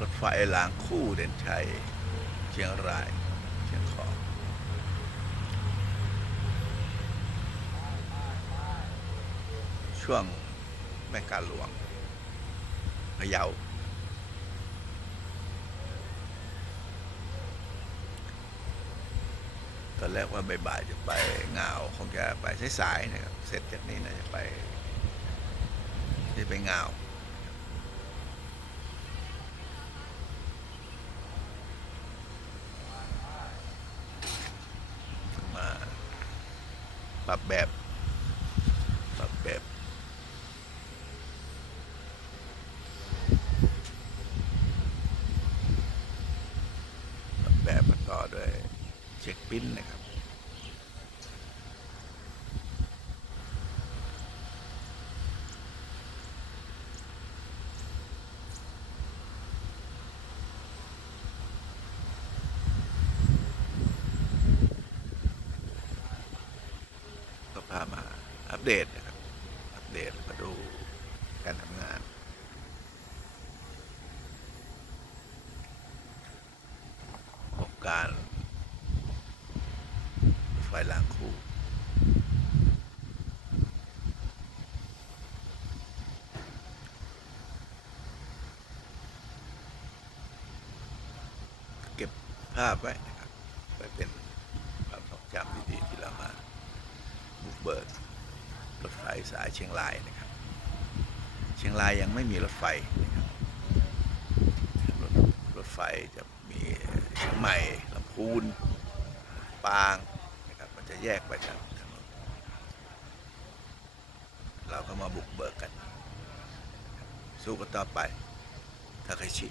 รถไฟรางคู่เด่นชัย เชียงราย เชียงของช่วงแม่กาหลวงพะเยาตอนแรกว่าบ่ายๆจะไปงาวคงจะไปสายๆนะครับ เสร็จจากนี้นะจะไปจะไปงาว มา ปรับแบบปรับแบบปรับแบบมาต่อด้วยเช็คปิ้นนะครับ ก็ พามาอัปเดตนะครับ อัปเดตมาดูการทำงาน โครงการไฟรางคู่เก็บภาพไว้เป็นความทรงจำดีๆที่เรามา บุก เบิกรถไฟสายเชียงรายนะครับ เชียงรายยังไม่มีรถไฟนะครับรถรถไฟจะมีเชียงใหม่ลำพูนปางนะครับมันจะแยกไปกันถนนเราก็มาบุกเบิกกัน สู้กันต่อไปทาเคชิ